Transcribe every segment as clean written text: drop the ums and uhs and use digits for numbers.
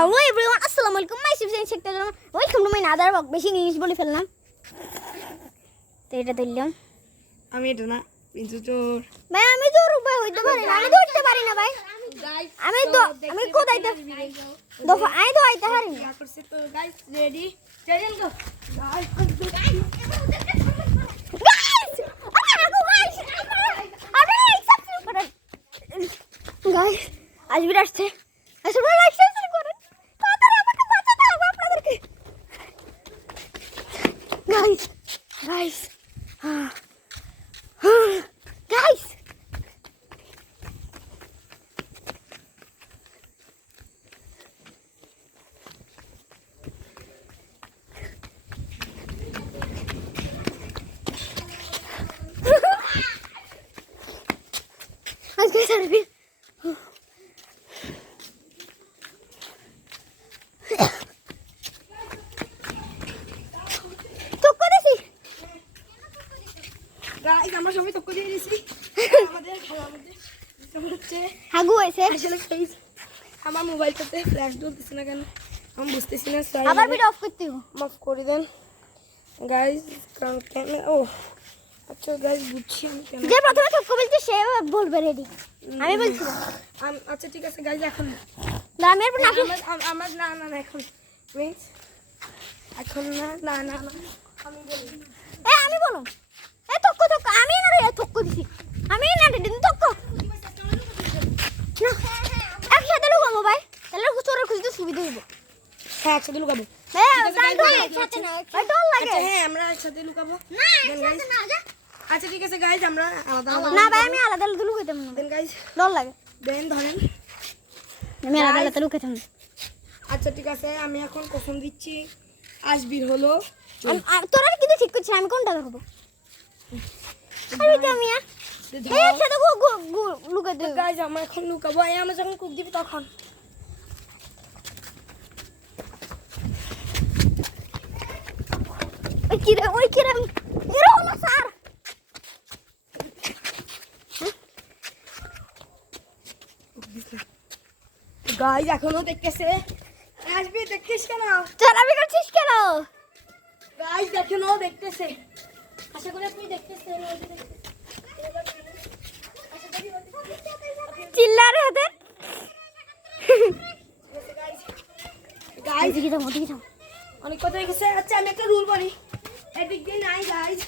Hello everyone, আসসালামু আলাইকুম। মাই শিবসেন শেখতে গেলাম। Welcome to my another blog. বেশি ইংলিশ বলে ফেললাম, তো এটা দিলাম। আমি এটা না কিন্তু তোর ভাই আমি জোর ভাই হইতে পারি না, আমি ধরতে পারি না ভাই। আমি কোদাইতে দফা আই তো আইতে পারি না। করছে তো গাইস রেডি চলেন গো গাইস গাইস আজ বিরাট আসছে। আসলে লাইক শেয়ার করেন, তাড়াতাড়ি আমাকে বাঁচাতে হবে আপনাদেরকে। গাইস গাইস গাইস আজকে সার্ভিস গাইস আমরা সবাই তক্ক দিয়ে দিয়েছি আমাদের খেলার মধ্যে হচ্ছে হাগু হয়েছে। আসলে ফেস আমার মোবাইলটাতে ফ্ল্যাশ জ্বলতেছে না কেন আমি বুঝতেছি না। আবার ভিডিও অফ করতে হবে, মাফ করে দেন গাইস। কারণ ও আচ্ছা গাইস বুঝছি আমি কেন যে প্রথমে তক্ক বলতে সে বলবে রেডি। আমি বলছি আচ্ছা ঠিক আছে গাইস এখন না, আমি এরপর না আমার না না না এখন প্লিজ এখন না না না না আমি বলি আমি বলুন তক্ক তক্ক আমি না রে তক্ক দিছি, আমি না দিন তক্ক না একসাথে লুকাবো ভাই, তাহলে চোরের খুঁজতে সুবিধা হইব। হ্যাঁ একসাথে লুকাবো। হ্যাঁ একসাথে না, ডর লাগে। আচ্ছা হ্যাঁ আমরা একসাথে লুকাবো না একসাথে না যা। আচ্ছা ঠিক আছে গাইস আমরা আলাদা না ভাই আমি আলাদা আলাদা লুকাইতাম না, দেন গাইস ডর লাগে। দেন ধরেন আমি আলাদা আলাদা লুকাইতাম না। আচ্ছা ঠিক আছে আমি এখন কসম দিচ্ছি আসবির হলো তোরা কিন্তু ঠিক করছিস, আমি কোনটা দেখবো? আরে তো আমি একসাথে লুকাই দেব। গাইস আমরা এখন লুকাবো, আমরা যখন কুক দিবি তখন ওই কিরে এরো হলো স্যার। গাইস এখনো দেখতেছে আসবি দেখছিস কেন? চালাবি করছিস কেন? গাইস এখনো দেখতেছে, আশা করি আপনি দেখতেছেন। চিল্লার হাতে গাইস দিকে যাও দিকে যাও। অনেক কথা হয়ে গেছে। আচ্ছা আমি একটা রুল বলি, এদিক দিয়ে নাই গাইস,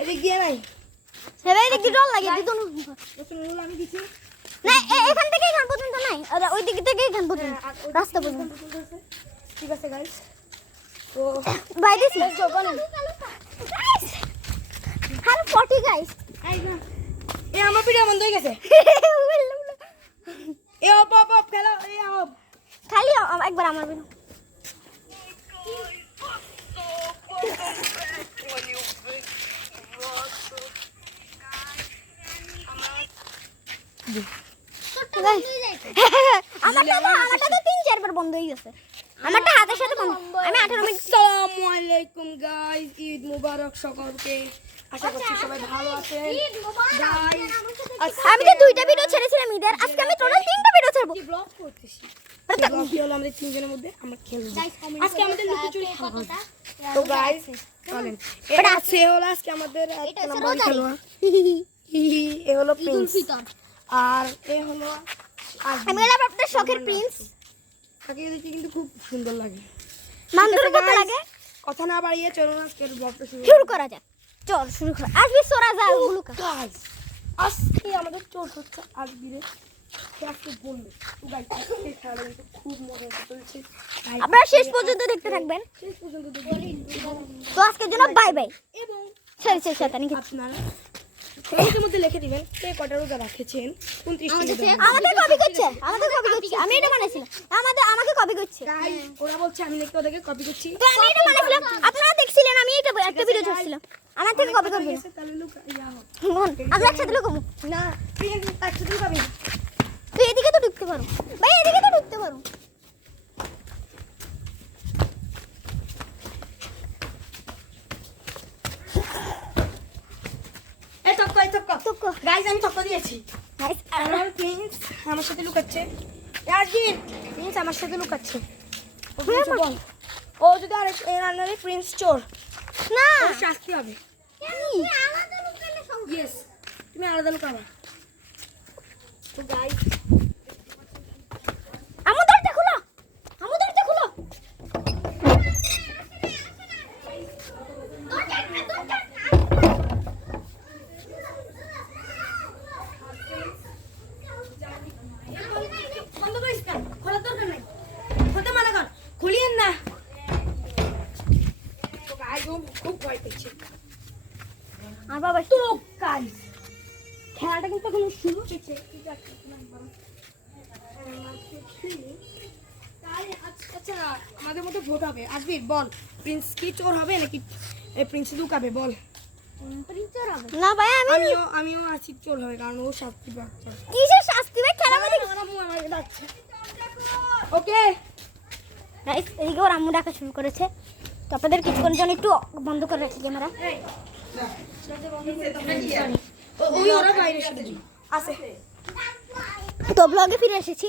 এদিক দিয়ে নাই। সেটাই দেখি ডর লাগে দিদুন। একটা রুল আমি দিছি না এখান থেকে এখান পর্যন্ত নাই, আর ওই দিক থেকে এখান পর্যন্ত রাস্তা পর্যন্ত। ঠিক আছে গাইস তো bye this guys hello 40 guys. এই না এ আমার ভিডিও বন্ধ হয়ে গেছে। এ অপ অপ অপ খেলো, এ অপ খালি একবার আমার বিনু আমারটা তো 3-4 বার বন্ধ হয়ে গেছে। আমারটা হাতের সাথে বন্ধ। আমি 18 মিনিট। আসসালামু আলাইকুম গাইস, ঈদ মুবারক সকলকে। আশা করছি সবাই ভালো আছেন গাইস। আমি তো 2টা ভিডিও ছেড়েছিলাম ঈদের, আজকে আমি টোটাল 3টা ভিডিও ছাড়বো। ব্লগ করতেছি, ব্লগ কি হলো আমাদের তিনজনের মধ্যে আমরা খেলবো আজকে আমাদের লুকোচুরি খেলা হবে। তো গাইস চলেন এটা আছে হলো আজকে আমাদের এক নম্বর খেলোয়াড়। এ হলো প্রিন্স আর এ হলো আমি হলাম আপনার শখের প্রিন্স। তাকে দেখতে কিন্তু খুব সুন্দর লাগে। নাম ধরে কত লাগে? কথা না বাড়িয়ে চলুন আজকের ব্লগটা শুরু করা যাক। চল শুরু করা। আজকে সোরা যা গুলুকা গাইস আজকে আমাদের চোট হচ্ছে আজবিরে আজকে বলবে তো গাইস আজকে খেলা কিন্তু খুব মজা চলছে। আপনারা শেষ পর্যন্ত দেখতে থাকবেন। শেষ পর্যন্ত দেখবেন। তো আজকের জন্য বাই বাই। এবং ছেড়ে শয়তানি কি আপনারা কমেন্টের মধ্যে লিখে দিবেন কে কটা রোজা রাখেছেন। 29টি আমাদের কপি করছে, আমাদের কপি করছে। আমি এটা বানাইছিলাম, আমাকে কপি করছে। গাইস ওরা বলছে আমি নাকি ওদেরকে কপি করছি। তো আমি এটা বানাইছিলাম, আপনারা দেখছিলেন আমি এটা একটা ভিডিও ছাড়ছিলাম। আমার থেকে কপি করবেন তাহলে লুক ইয়া হোক আমরা একসাথে লুকাবো। না তুই একসাথে লুকাবি। তুই এদিকে তো ঢুকতে পারো ভাই, এদিকে তো ঢুকতে পারো। এই তক্ক গাইস আমি তক্ক দিয়েছি। গাইস আমার প্রিন্স আমার সাথে লুকাচ্ছে। রাজবীর প্রিন্স আমার সাথে লুকাচ্ছে। বল ও যদি আর এর আন্ডারে প্রিন্স চোর না ওর শাস্তি হবে ইয়েস তুমি আলাদা লুকাবা তো গাইস আমার দরজা খোলো আমার দরজা খোলো বন্ধ করিস কেন খোলার দরকার নাই খুলতে মানা কর খুলিয়েন না তো গাইস ও খুব ভয় পেয়েছে আর বাবা তো গাইস খেলাটা কিন্তু এখনো শুরু হয়েছে আচ্ছা আমাদের মধ্যে ভোট হবে আসবির বল প্রিন্স কি চোর হবে নাকি প্রিন্স লুকাবে বল না ভাই আমি আমিও আছি চোর হবে কারণ ও শাস্তি পাচ্ছে কিসের শাস্তি ভাই খেলা মধ্যে আমাকে ডাকছে ওকে গাইস এদিকে ওর আম্মু ডাকা শুরু করেছে তো আপনাদের কিছুক্ষণের জন্য একটু বন্ধ করে রাখি ক্যামেরা ওই ওরা বাইরে শুধু আছে তো ব্লগে ফিরে এসেছি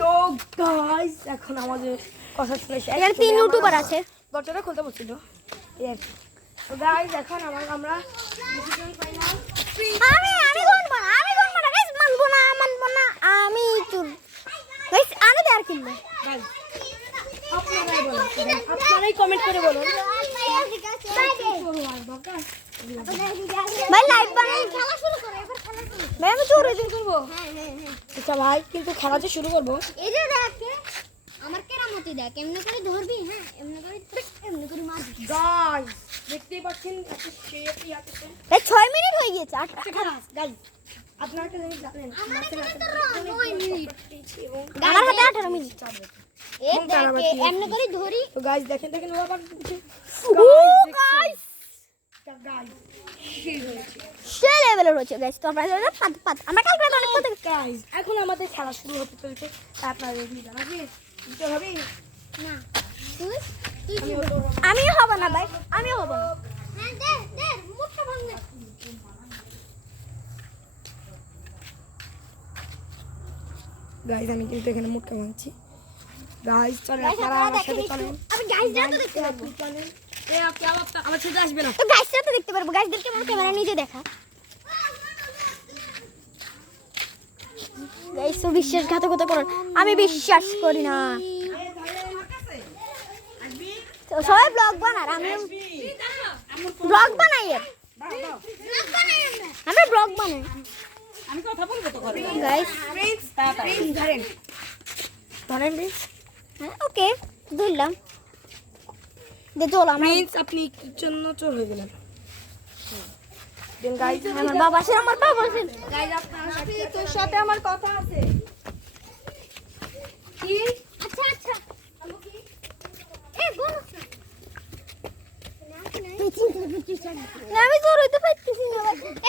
তো গাইস এখন আমাদের কথা শুনে এখানে 3 ইউটিউবার আছে দরজাটা খুলতে বলছিল তো গাইস এখন আমরা ডিসিশন ফাইনাল আমি গন্ড না গাইস মানবো না আমি চুল গাইস আনো দে আর কিনবো গাইস আপনারাই কমেন্ট করে বলুন ভাই লাইভ বানাই খেলা শুরু করো এবার খেলা শুরু ভাই আমি চোর হইতে করব আচ্ছা ভাই কিন্তু খেলা যে শুরু করবো এই যে দেখ আমার কেরামতি দেখ এমনি করে ধরবি হ্যাঁ এমনি করে মারবি গাইস দেখতেই পাচ্ছেন একটা শেপই আছে এই 6 মিনিট হয়ে গিয়েছে 8 গাইস আপনারা কি জানেন আমার হাতে 18 মিনিট এই দেখ এমনি করে ধরি তো গাইস দেখেন ও আবার ও গাইস সে লেভেলের হচ্ছে গাইস তো আপনারা পাত আমরা কালকে অনেক কথা গাইস এখন আমাদের খেলা শুরু হতে চলেছে আপনারা রেডি জানাবি দিতে হবে না আমি হব না ভাই আমি হব না দে মুখটা ভাঙলে গাইস আমি কিন্তু এখানে মুটকা ভাঙছি গাইস চলেন আপনারা আমার সাথে চলেন আমি গাইসরা তো দেখতে পারবো চলেন এ আপনি আমার সাথে আসবে না তো গাইসরা তো দেখতে পারবো গাইসদেরকে আমার ক্যামেরা নিজে দেখা গাইস তো বিশ্বাসঘাতকতা করেন আমি বিশ্বাস করি না তো সবাই ব্লগ বানার আমি ব্লগ বানাই আমরা ব্লগ বানাই আমি কথা বলবো তো করে গাইস প্রিন্স ধরেন প্রিন্স হ্যাঁ ওকে ধরলাম দে চল আমরা প্রিন্স আপনি কি জন্য চোর হয়ে গেলেন দেন গাইস আমার বাবা সে আমার বাবা সে গাইস আপনার সাথে তোর সাথে আমার কথা আছে কি আচ্ছা আচ্ছা এ বল আমি চোর হইতে পারতেছি না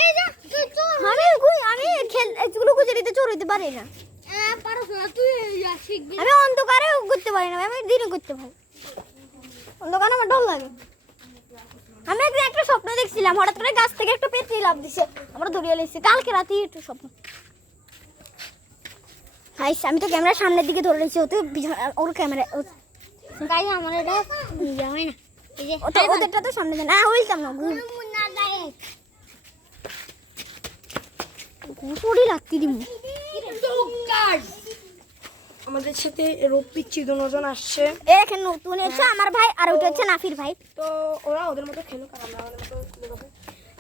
এই যা তুই চোর আমি এগুলো খুঁজে দিতে চোর হইতে পারি না পারছ না তুই শিখবি আমি অন্ধকারে করতে পারি না আমি দিনে করতে পারি অন্ধকারে আমার ডর লাগে আমি একদিন একটা স্বপ্ন দেখছিলাম হঠাৎ করে গাছ থেকে একটা পেঁচি লাফ দিছে আমরা ধরিয়ে লেছি কালকে রাতে একটু স্বপ্ন গাইস আমি তো ক্যামেরার সামনের দিকে ধরে রেখেছি ওর ক্যামেরা গাইস আমার এটা নিয়ে হয় না এই যে ওদেরটা তো সামনে দেন না হইতাম না ঘুম না যায় ঘুষুড়ি লাগতি দিমু তো গাইস আমাদের সাথে রূপপিচ্ছি দুজন আসছে এখানে নতুন এসে আমার ভাই আর ওটা হচ্ছে নাফির ভাই তো ওরা ওদের মতো খেলুক আর আমরা আমাদের মতো খেলবো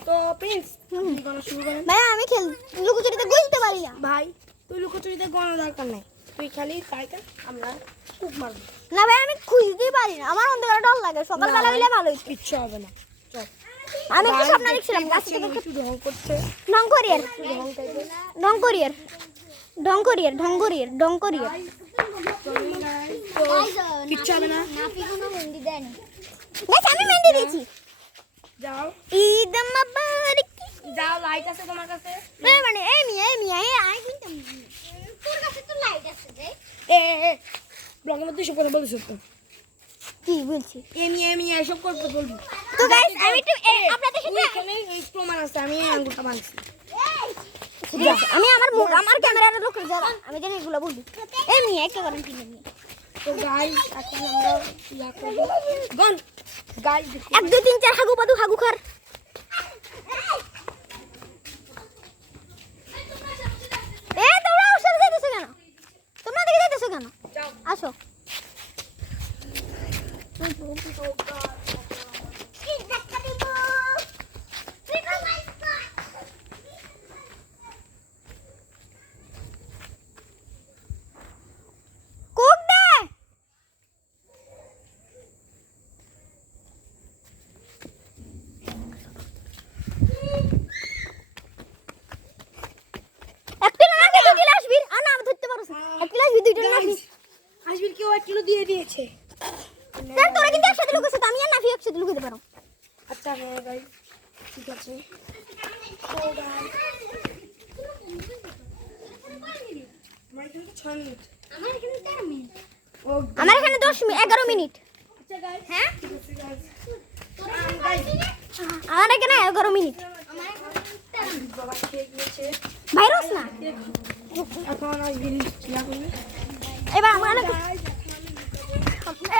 তো প্রিন্স তুমি গণা শুরু করেন ভাই আমি লুকোচুরিতে বুঝতে পারি না ভাই তুই লুকোচুরিতে গণা দরকার নাই তুই খালি তাইকা আমরা কুক মারবো না ভাই আমি খুঁজতেই পারি না আমার অন্ধকারে ডর লাগে সকালবেলা হইলে ভালো হইতো কিচ্ছু হবে না চল আমি একটা স্বপ্ন দেখছিলাম গাছ থেকে একটু ঢং করছে ঢঙ্করিয়ার ঢং টাইপের ঢঙ্করিয়ার ঢঙ্করিয়ার ঢঙ্করিয়ার ঢঙ্করিয়ার তো কিচ্ছু হবে না গাইস আমি মেহেন্দি দিয়েছি যাও ঈদ মুবারক যাও লাইট আছে তোমার কাছে মানে এই মিয়া আই কিনতাম তোর কাছে তো লাইট আছে রে এ ব্লগের মধ্যে সব কথা বলছিস তো কি বলছি এমি এসব করতে বলবি তো গাইস আমি একটু আপনাদের সাথে এখানে এই প্রমাণ আছে আমি আঙ্গুরটা বানছি আমি আমার ক্যামেরার লোক যারা আমি জানি এগুলো বলবি এই মিয়া একটা করেন কিনে নিয়ে তো গাইস এখন আমরা ইয়া করব গন গাইস 1 2 3 4 হাগু পাদু হাগু খার এ তোমরা ওসব যাইতেছো কেন তোমরা দিকে যাইতেছো কেন যাও আসো কোক দে একটা না আগে 2 গ্লাস বীর না আমি ধরতে পারছ 1 গ্লাস বীর 2টা না আজবির কেউ 1 কিলো দিয়ে দিয়েছে স্যার তোরা কিন্তু একসাথে লুকাইছ তো আমি আর নাফি একসাথে লুকাইতে পারো আচ্ছা হ্যাঁ গাইস ঠিক আছে আমার এখানে 10 মিনিট আমার এখানে 10 মিনিট 11 মিনিট আচ্ছা গাইস হ্যাঁ ঠিক আছে গাইস আমার এখানে 11 মিনিট বাবা খেয়ে গিয়েছে ভাইরাস না এখন আজবির ইয়া করবে এবার আমরা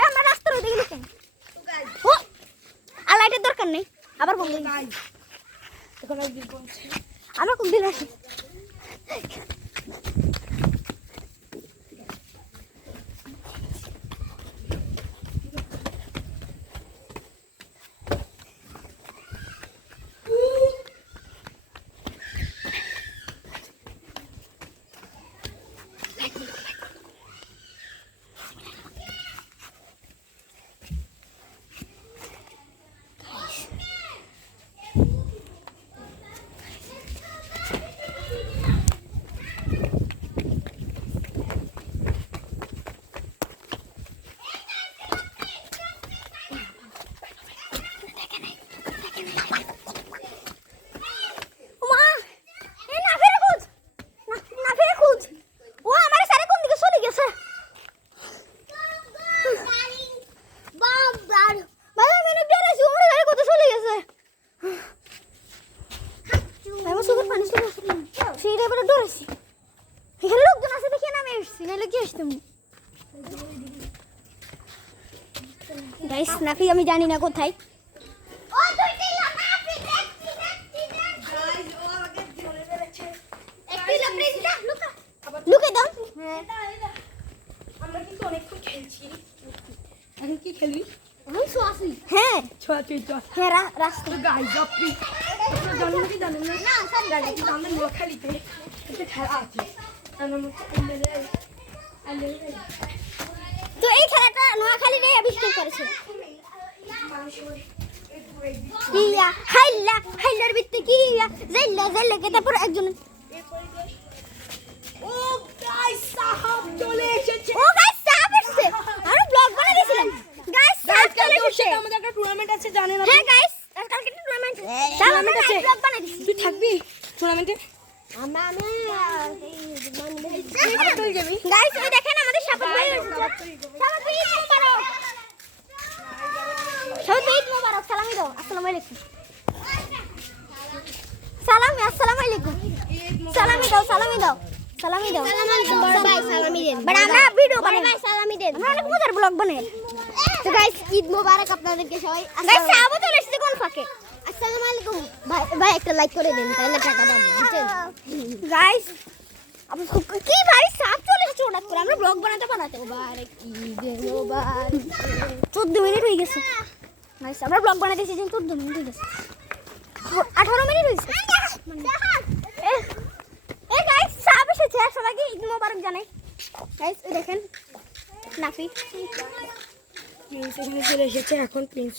আমার রাস্তার ওদিকে লুকাই ও আর লাইটের দরকার নেই আবার বন্ধ গাইস এখন আজবির বলছে আমরা কোন দিন আসি মা এ না ফেরে খুঁজ না ফেরে খুঁজ ও আমার সারে কোন দিকে চলে গেছে বাবার বাবা মেনে ডরেছি ওর সারে কত চলে গেছে আমি সুগার পানি চলে আসলাম সেই এবারে ডরেছি এখানে লোকজন আছে দেখে না আমি এসেছি নাহলে কি আসতাম গাইস নাফি আমি জানি না কোথায় ও দুইটি নাফি দেখছি গাইস ও আমাকে ধরে ফেলেছে একটি প্লিজ লুকা লুকে দাও আমরা কিন্তু অনেকক্ষণ খেলছি এখন কি খেলবি আমি সোয়াসি হ্যাঁ ছোয়াছুই চল হ্যাঁ রাস্তা তো গাইস আপনি আপনারা জানেন কি জানেন না না স্যার গাইস কিন্তু আমরা নোয়াখালীতে একটা খেলা আছে তার নাম হচ্ছে আন্ডারে তো এই খেলাটা নোয়াখালীতে আবিষ্কার করেছে ইয়া হাইলা হাইলার ভিতরে কি ইয়া জাইলা জাইলা কে তারপর একজন ও গাইস সাহাব চলে এসেছে ও গাইস সাপ এসেছে আমি ব্লগ বানিয়ে দিয়েছিলাম গাইস সাপ চলে এসেছে আমাদের একটা টুর্নামেন্ট আছে জানেন না হ্যাঁ গাইস কালকে একটা টুর্নামেন্ট টুর্নামেন্ট আছে ব্লগ বানিয়ে দিয়েছি তুই থাকবি টুর্নামেন্টে আমি আবার চলে যাবি গাইস ওই দেখেন আমাদের সাপত ভাই সাপত ভাই ঈদ মোবারক সাপত ভাই ঈদ মোবারক সালামি দাও আসসালামু আলাইকুম আসসালামু আলাইকুম সালামি দাও সালামি দাও সালামি দাও বড় ভাই সালামি দেন বড় আমরা ভিডিও বানাই ভাই সালামি দেন আমরা অনেক মজার ব্লগ বানাই তো গাইস ঈদ মোবারক আপনাদেরকে সবাই গাইস সাবও চলে এসেছে কোন ফাঁকে আসসালামু আলাইকুম ভাই ভাই একটা লাইক করে দেন তাহলে টাকা পাবো গাইস আপনি কি ভাই সাপ চলে এসেছে হঠাৎ করে আমরা ব্লগ বানাতে মোবারক ঈদ মোবারক 14 মিনিট হয়ে গেছে গাইস আমরা ব্লগ বানাতে এসেছি 14 মিনিট হয়ে গেছে 18 মিনিট হয়েছে এ গাইস সাপ এসেছে সবাইকে ঈদ মোবারক জানাই গাইস এই দেখেন নাফি প্রিন্স এখানে চলে এসেছে এখন প্রিন্স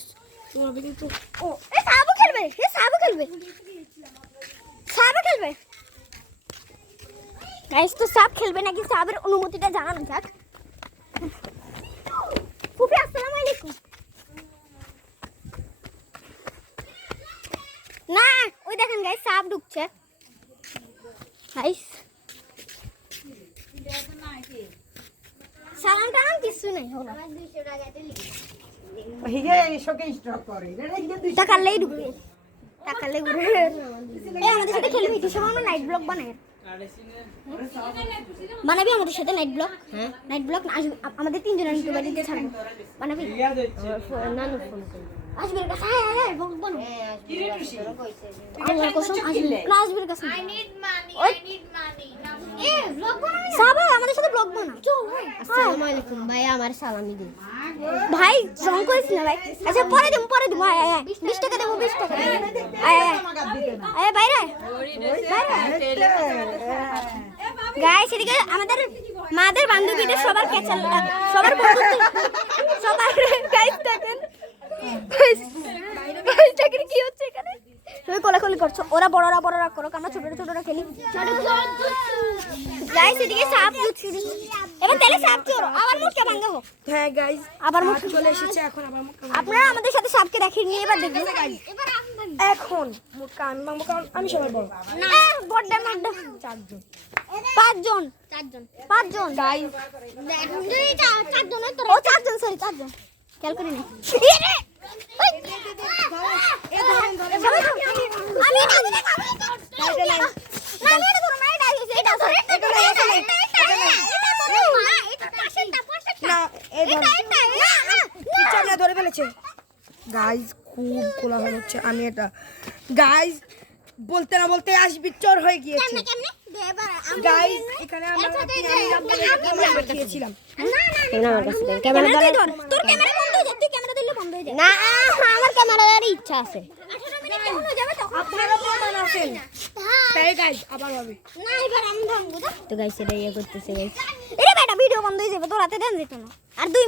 তোমার কিন্তু ও এ সাপও খেলবে সাপ খেলবে গাইস তো সাপ খেলবে নাকি সাপের অনুমতিটা জানানো যাক ফুফি আসসালামু আলাইকুম না ওই দেখেন গাইস সাপ ঢুকছে গাইস সালাম টালাম কিছু নেই হলো টাকালেই ঢুকবে টাকালেই ঘুরে এই আমাদের সাথে খেলবি কি সময় আমরা নাইট ব্লগ বানাই বানাবি আমাদের সাথে নাইট ব্লগ? হ্যাঁ নাইট ব্লগ আমাদের তিনজনের ইউটিউব আইডিতে ছাড়বো। বানাবি? নানু ফোন করবে। আসবের কাছে হ্যাঁ ব্লগ বানাবো। আল্লাহর কসম আসবে না, আসবের কাছে I need money A blog বানাবি সাবা আমাদের সাথে ব্লগ বানা চল ভাই। আসসালামু আলাইকুম ভাই, আমার সালামি দিন ভাই। রং করিস না ভাই। আচ্ছা পরে দেব আয় আয় 20 টাকা দেব 20 টাকা আয় আয় আয় বাইরে গাইস। এদিকে আমাদের মাদের বান্ধবীদের সবার ক্যাচাল সবার বন্ধুত্ব সবার গাইস দেখেন গাইস দেখেন কি হচ্ছে এখানে। তুমি কোলাকুলি করছো, ওরা বড়রা করো, আমরা ছোটরা খেলি। গাইস এদিকে সাপ জুটছি এবার তেলে সাপ চোর আবার মুখে ভাঙা হোক। হ্যাঁ গাইস আবার মুখ চলে এসেছে, এখন আবার মুখ আপনারা আমাদের সাথে সাপকে দেখেন নিয়ে এবার দেখবেন। এখন মুখটা আমি ভাঙবো, কারণ আমি সবার বড়। না বড়টা মাড্ডা 5জন গাইস ও 4জন সরি 4জন খেয়াল করি না। ধরে ফেলেছে গাইস, খুব কোলাহল হচ্ছে। আমি এটা গাইস বলতে না বলতে আসবি চোর হয়ে গিয়েছে গাইস। এখানে আমরা খেয়েছিলাম। না আমার ক্যামেরার ইচ্ছা আছে। আপনারা প্রমাণ আছেন তাই গাইস আবার হবে না এবার আমি ভাঙবো তো গাইস। এটা ইয়ে করতেছে গাইস। এরে বেটা ভিডিও বন্ধ হয়ে যাবে, তোরাতে দেন যেত না আর 2